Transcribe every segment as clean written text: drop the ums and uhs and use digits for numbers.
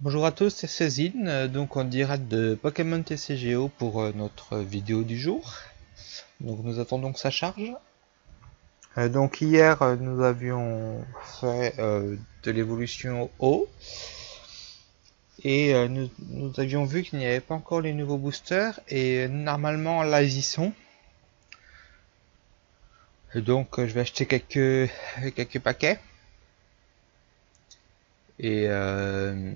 Bonjour à tous, c'est Cézine, donc en direct de Pokémon TCGO pour notre vidéo du jour. Donc nous attendons que ça charge. Donc hier nous avions fait de l'évolution eau et nous avions vu qu'il n'y avait pas encore les nouveaux boosters et normalement là ils y sont. Et donc je vais acheter quelques paquets et, euh,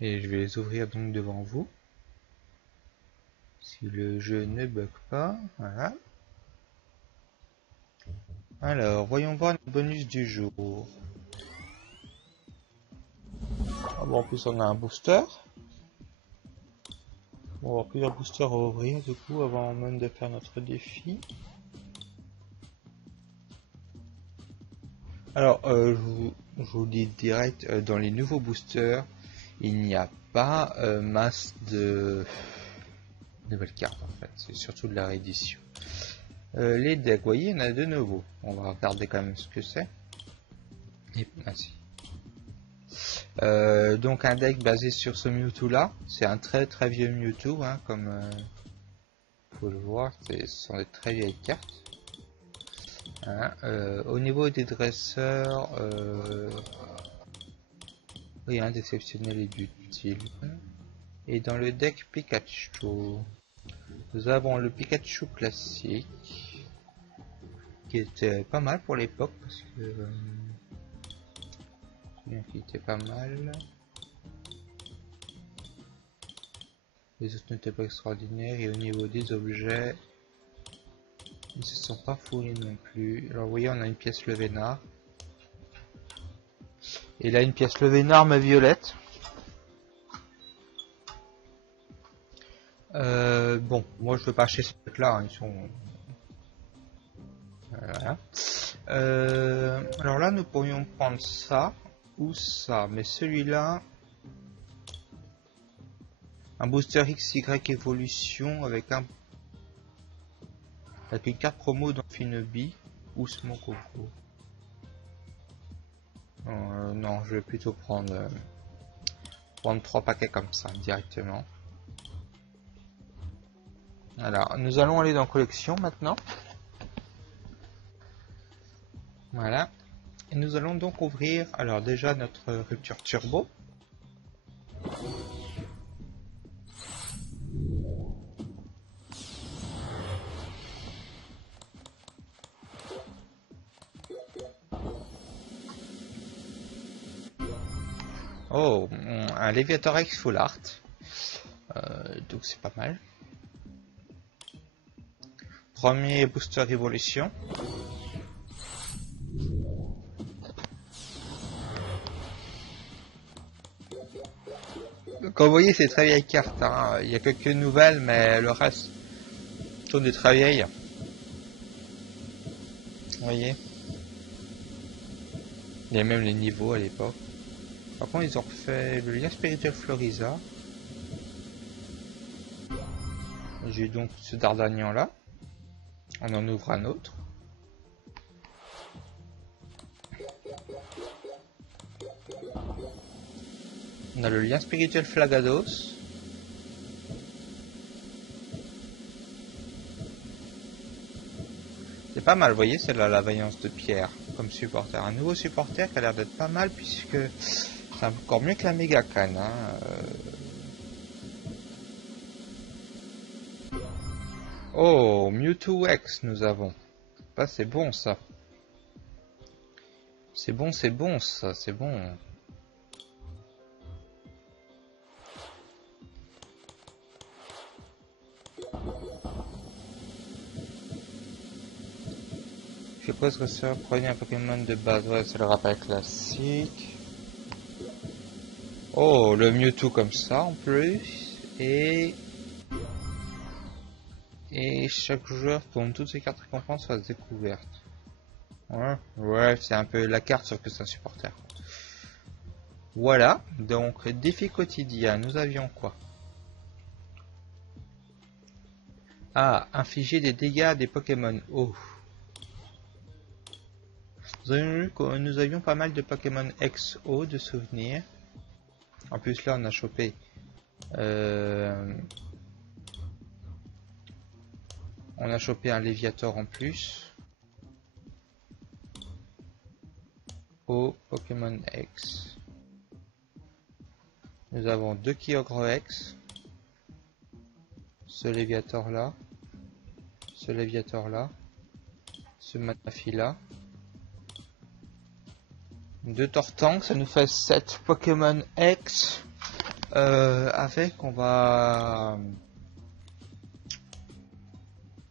et je vais les ouvrir donc devant vous. Si le jeu ne bug pas, voilà. Alors, voyons voir le bonus du jour. Ah bon, en plus, on a un booster. On va avoir plusieurs boosters à ouvrir, du coup, avant même de faire notre défi. Alors, je vous dis direct, dans les nouveaux boosters, il n'y a pas masse de nouvelles cartes, en fait. C'est surtout de la réédition. Les decks, vous voyez, il y en a de nouveaux. On va regarder quand même ce que c'est. Et, ah, si. Donc un deck basé sur ce Mewtwo là, c'est un très très vieux Mewtwo, hein, comme faut le voir, ce sont des très vieilles cartes. Hein. Au niveau des dresseurs, rien d'exceptionnel et d'utile. Et dans le deck Pikachu, nous avons le Pikachu classique, qui était pas mal pour l'époque, parce que qui était pas mal. Les autres n'étaient pas extraordinaires, et au niveau des objets, ils se sont pas fournis non plus. Alors vous voyez, on a une pièce Levénard. Et là, une pièce Levénard mais violette. Bon, moi je veux pas acheter ce truc là, hein, ils sont... Voilà. Alors là, nous pourrions prendre ça ou ça, mais celui-là, un booster XY évolution avec une carte promo d'Amphinobi ou Smokoko. Non, je vais plutôt prendre 3 paquets comme ça directement. Alors, nous allons aller dans collection maintenant. Voilà. Et nous allons donc ouvrir, alors déjà notre rupture turbo. Oh, un Léviathorex Full Art. Donc c'est pas mal. Premier booster évolution. Comme vous voyez, c'est très vieille carte. Hein. Il y a quelques nouvelles, mais le reste sont des très vieilles. Vous voyez. Il y a même les niveaux à l'époque. Par contre, ils ont refait le lien spirituel Floriza. J'ai donc ce Dardagnan là. On en ouvre un autre. On a le lien spirituel Flagados. C'est pas mal, vous voyez, c'est la vaillance de pierre comme supporter. Un nouveau supporter qui a l'air d'être pas mal puisque c'est encore mieux que la méga canne. Hein. Oh, Mewtwo X nous avons. Ça c'est bon ça. C'est bon ça, c'est bon. Je suppose que ça prenez un Pokémon de base, ouais, c'est le rappel classique. Oh, le Mewtwo comme ça en plus. Et chaque joueur tourne toutes ses cartes récompenses face découverte. Ouais, c'est un peu la carte sur que c'est un supporter. Voilà, donc défi quotidien, nous avions quoi? Ah, infliger des dégâts à des Pokémon. Oh. Vous avez vu que nous avions pas mal de Pokémon XO de souvenirs. En plus là on a chopé un Léviator en plus au Pokémon X. Nous avons 2 Kyogre X, ce Léviator là, ce Léviator là, ce Manaphy là, 2 Tortank, ça nous fait 7 Pokémon X. Avec on va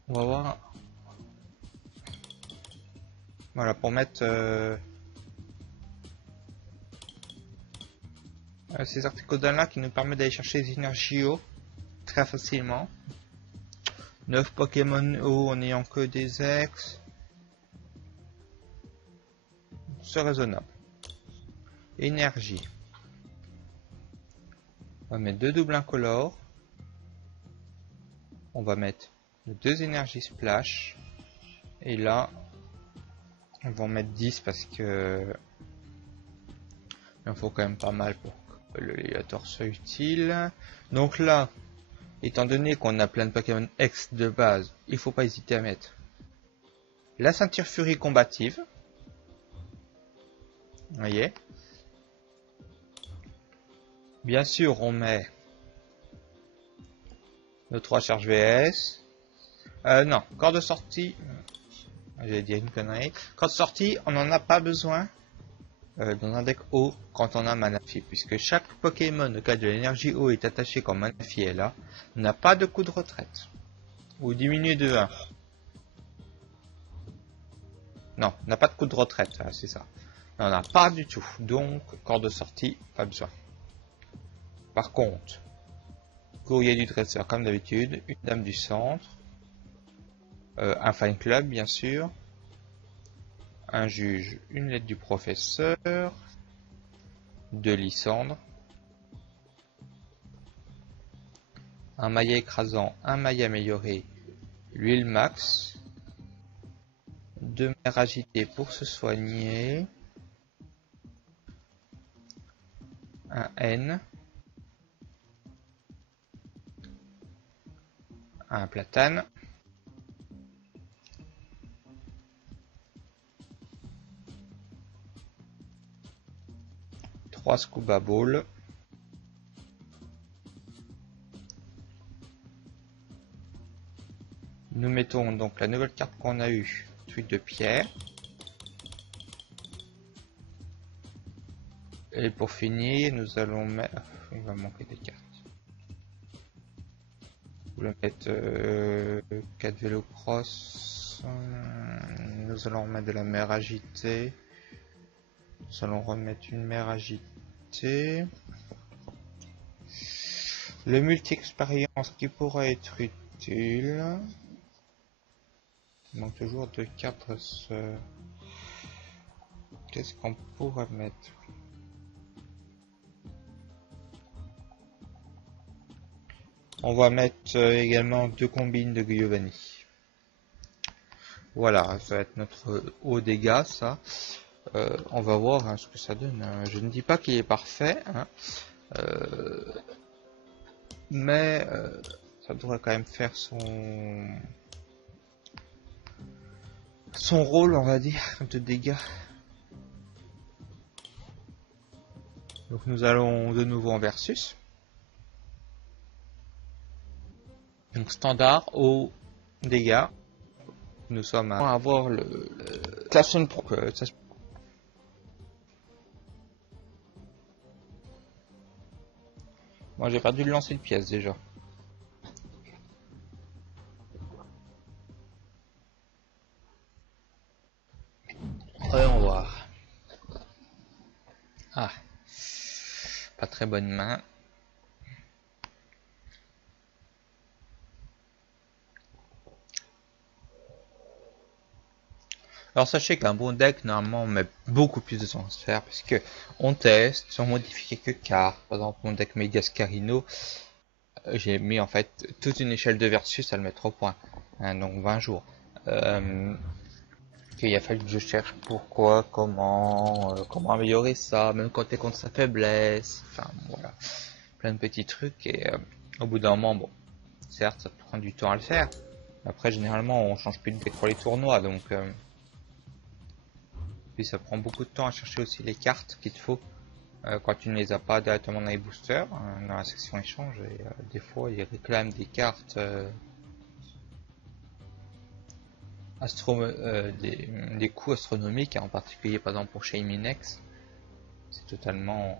voir, voilà, pour mettre ces articodins là qui nous permettent d'aller chercher les énergies eau très facilement. 9 Pokémon eau en n'ayant que des ex, c'est raisonnable. Énergie, on va mettre 2 doubles incolores, on va mettre 2 énergies splash, et là on va en mettre 10 parce que il en faut quand même pas mal pour que le Léviator soit utile. Donc là, étant donné qu'on a plein de Pokémon X de base, il faut pas hésiter à mettre la ceinture furie combative. Vous voyez. Bien sûr, on met nos 3 charges VS. Non, corps de sortie. J'allais dire une connerie. Corps de sortie, on n'en a pas besoin dans un deck eau quand on a Manaphy, puisque chaque Pokémon auquel de l'énergie eau est attaché quand Manaphy est là, n'a pas de coup de retraite. Ou diminué de 1. Non, n'a pas de coup de retraite, c'est ça. On n'a pas du tout. Donc, corps de sortie, pas besoin. Par contre, courrier du dresseur comme d'habitude, une dame du centre, un fan club bien sûr, un juge, une lettre du professeur, 2 lysandres, un maillet écrasant, un maillet amélioré, l'huile max, 2 mers agitées pour se soigner, un N, un platane, trois scuba balls, nous mettons donc la nouvelle carte qu'on a eue, truc de pierre, et pour finir nous allons mettre, il va manquer des cartes. Vous allez mettre 4 vélocross, nous allons remettre de la mer agitée, nous allons remettre une mer agitée, le multi-expérience qui pourrait être utile, il manque toujours 2 cartes, qu'est-ce qu'on pourrait mettre? On va mettre également 2 combines de Giovanni. Voilà, ça va être notre haut dégâts, ça. On va voir hein, ce que ça donne. Je ne dis pas qu'il est parfait, hein. Mais ça devrait quand même faire son rôle, on va dire, de dégâts. Donc nous allons de nouveau en versus. Donc standard au dégâts. Nous sommes à avoir le classement pour que ça se... Moi j'ai perdu le lancer de pièce déjà. Voyons voir. Ah, pas très bonne main. Alors sachez qu'un bon deck normalement on met beaucoup plus de temps à se faire parce que on teste, on modifie quelques cartes. Par exemple mon deck Megascarino, j'ai mis en fait toute une échelle de versus à le mettre au point, hein, donc 20 jours. qu'il a fallu que je cherche pourquoi, comment améliorer ça, même quand t'es contre sa faiblesse, enfin voilà, plein de petits trucs et au bout d'un moment, bon, certes ça prend du temps à le faire, mais après généralement on change plus de deck pour les tournois, donc puis ça prend beaucoup de temps à chercher aussi les cartes qu'il te faut quand tu ne les as pas directement dans les boosters, dans la section échange, et des fois ils réclament des cartes des coûts astronomiques, en particulier par exemple pour Shayminex, c'est totalement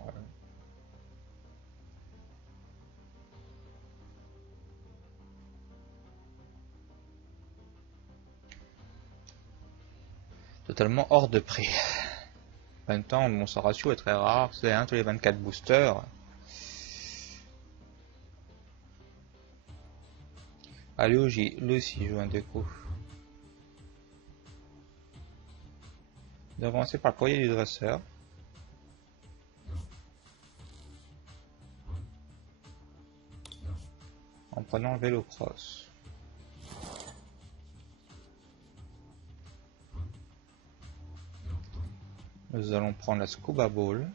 hors de prix. En même temps, bon, son ratio est très rare, c'est 1 tous les 24 boosters. Allez, lui aussi joue un déco. On va commencer par le courrier du dresseur. En prenant le vélo cross. Nous allons prendre la scuba ball.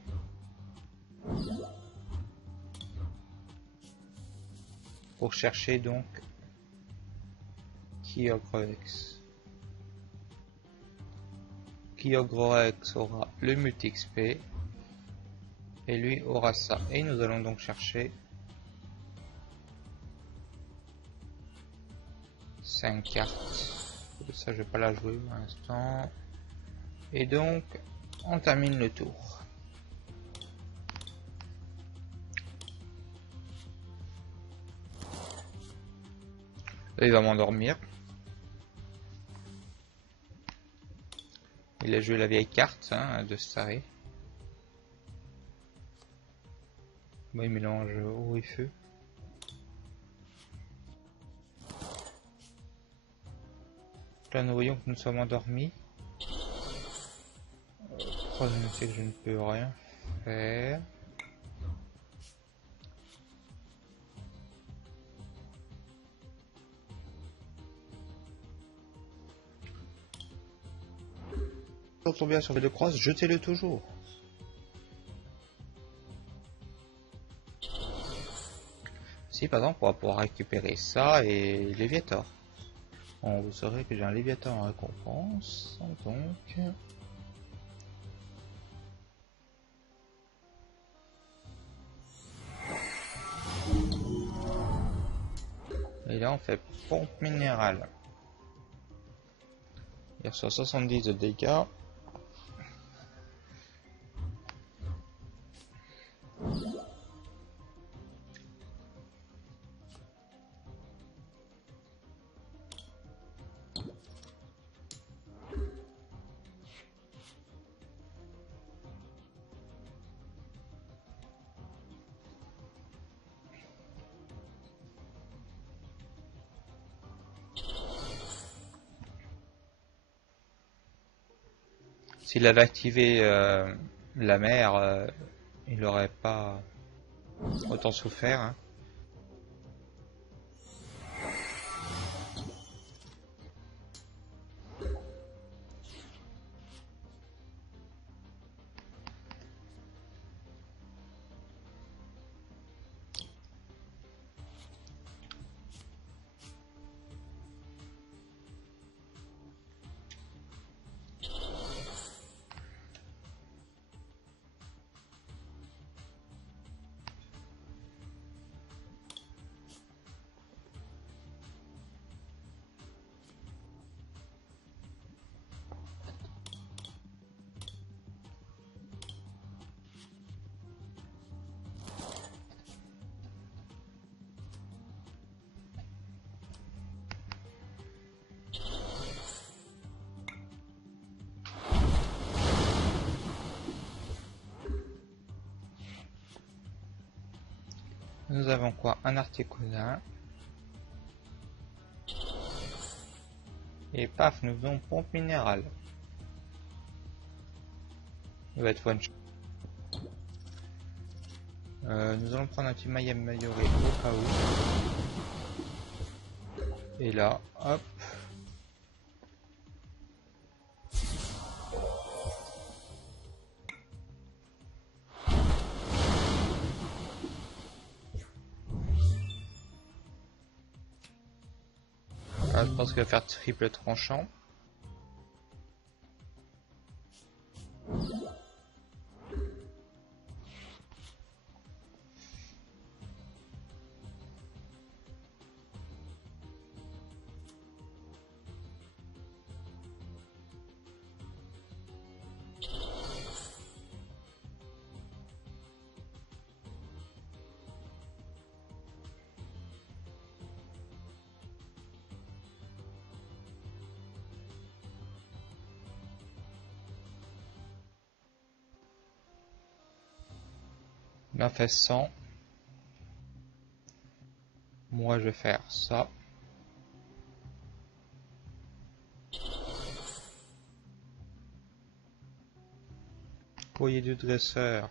Pour chercher donc Kyogrex. Kyogrex aura le multi XP. Et lui aura ça. Et nous allons donc chercher 5 cartes. Ça je vais pas la jouer pour l'instant. Et donc on termine le tour. Là, il va m'endormir. Il a joué la vieille carte de Starry. Bon, il mélange eau et feu. Là nous voyons que nous sommes endormis. Je sais que je ne peux rien faire. Quand on tombe bien sur les deux cross, jetez-le toujours. Si par exemple on va pouvoir récupérer ça et Léviator. Bon, vous saurez que j'ai un Léviator en récompense, donc... Et là on fait pompe minérale. Il reçoit 70 de dégâts. S'il avait activé la mer, il n'aurait pas autant souffert. Hein. Nous avons quoi? Un Articuno. Et paf, nous avons pompe minérale. Il va être one shot. Nous allons prendre un petit maille amélioré au cas où. Et là, hop. Là, je pense qu'il va faire triple tranchant. Il a fait 100. Moi, je vais faire ça. Courrier du dresseur.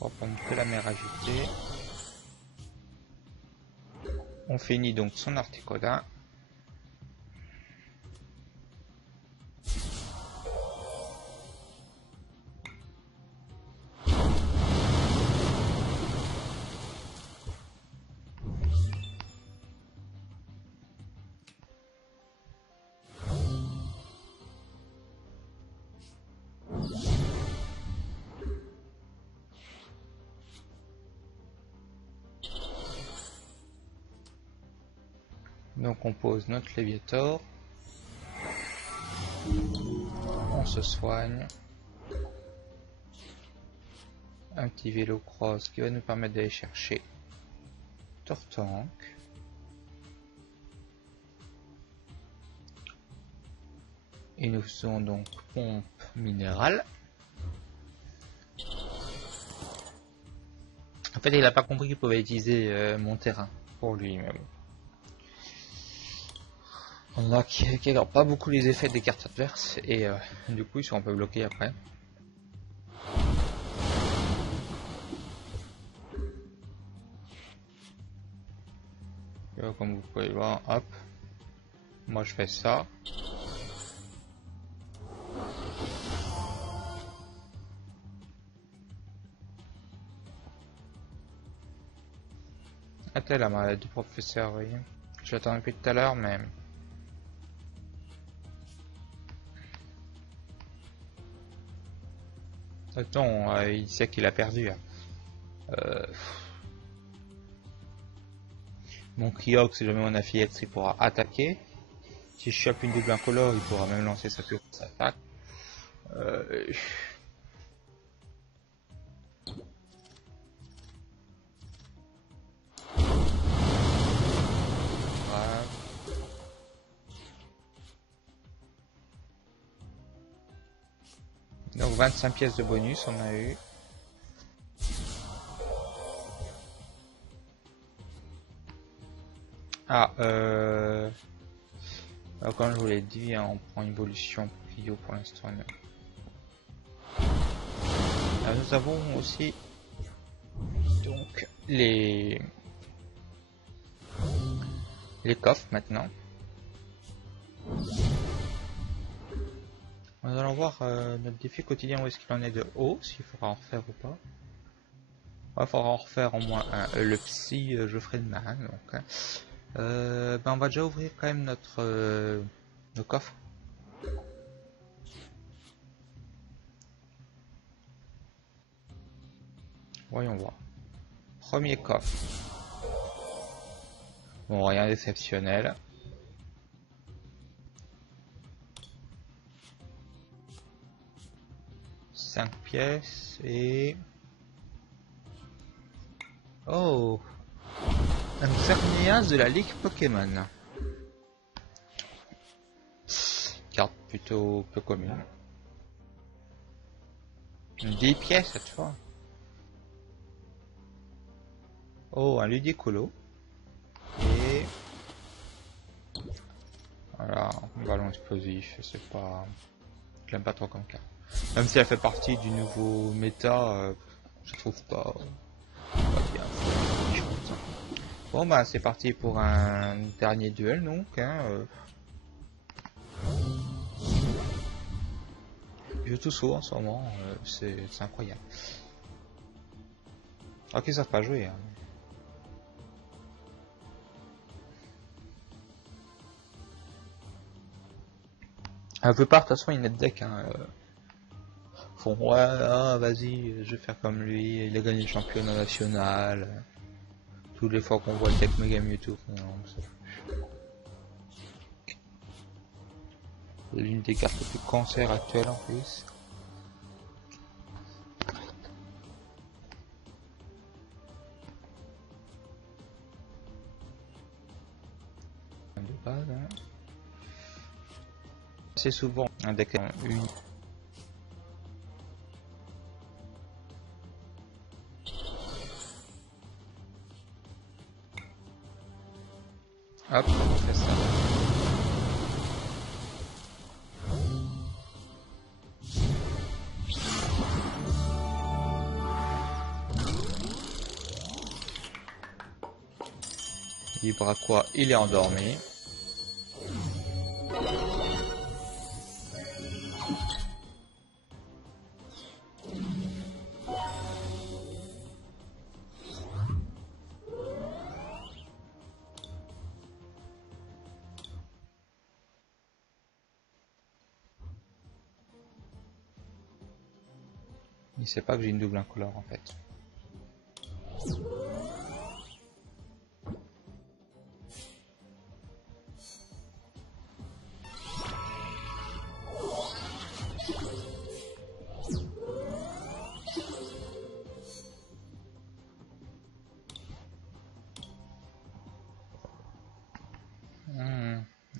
On va prendre que la mer agitée. On finit donc son articola. Donc on pose notre Léviator. On se soigne. Un petit vélo cross qui va nous permettre d'aller chercher Tortank. Et nous faisons donc pompe minérale. En fait, il n'a pas compris qu'il pouvait utiliser mon terrain pour lui. Mais bon. On a qui n'ont pas beaucoup les effets des cartes adverses et du coup ils sont un peu bloqués après. Comme vous pouvez voir, hop, moi je fais ça. Attends la maladie du professeur, oui. Je l'attends depuis tout à l'heure, mais... Attends, il sait qu'il a perdu. Mon Kyogre, si jamais on a Fiex, il pourra attaquer. Si je chope une double incolore, il pourra même lancer sa plus grosse attaque. Donc 25 pièces de bonus, on a eu. Alors, comme je vous l'ai dit, hein, on prend évolution Prio pour l'instant. Nous avons aussi donc les coffres maintenant. Nous allons voir notre défi quotidien où est-ce qu'il en est de haut, s'il faudra en refaire ou pas. Il faudra en refaire au moins un. Le psy, je ferai demain. Donc, hein. On va déjà ouvrir quand même notre nos coffres. Voyons voir. Premier coffre. Bon, rien d'exceptionnel. Cinq pièces et... Oh, un Xerneas de la Ligue Pokémon. Carte plutôt peu commune. 10 pièces cette fois. Oh, un Ludicolo. Et... Voilà, un ballon explosif, c'est pas... Je l'aime pas trop comme carte. Même si elle fait partie du nouveau méta, je trouve pas bien. Bon bah c'est parti pour un dernier duel donc. Hein, Je joue tout saut en ce moment, c'est incroyable. Ok, ils savent pas jouer. Hein. La plupart, de toute façon, ils net deck. Hein, font ouais, ah, vas-y, je vais faire comme lui. Il a gagné le championnat national. Toutes les fois qu'on voit le deck Mega Mewtwo, l'une des cartes les plus cancer actuelles en plus. De base, hein. C'est souvent un deck une. Hop, on fait ça. Libre à quoi il est endormi. Il sait pas que j'ai une double incolore en fait.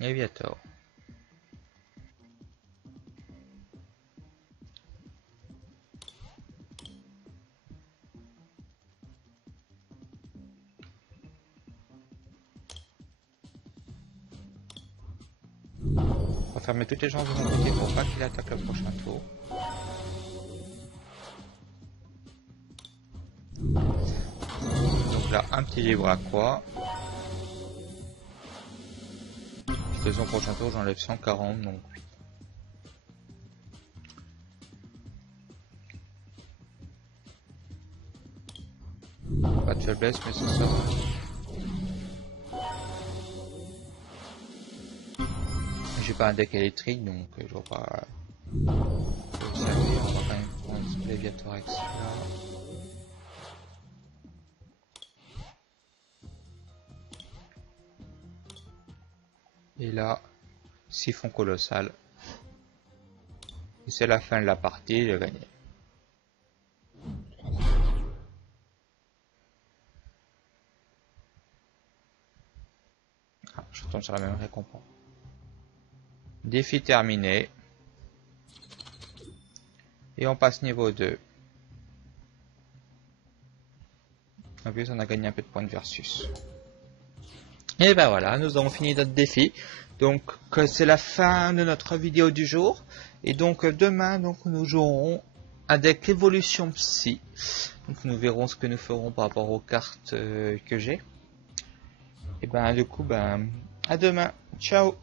Aviator. On va fermer toutes les chances de mon côté pour pas qu'il attaque le prochain tour. Donc là, un petit libre à quoi. De son prochain tour, j'enlève 140, donc pas de faiblesse, mais c'est ça. J'ai pas un deck électrique, donc je vois pas. On va quand même prendre l'Aviatorex là. Et là, siphon colossal. Et c'est la fin de la partie, il a gagné. Ah, je retombe sur la même récompense. Défi terminé. Et on passe niveau 2. En plus, on a gagné un peu de points de versus. Et ben voilà, nous avons fini notre défi. Donc, c'est la fin de notre vidéo du jour. Et donc, demain, nous jouerons un deck évolution psy. Donc, nous verrons ce que nous ferons par rapport aux cartes que j'ai. Et ben, du coup, à demain. Ciao!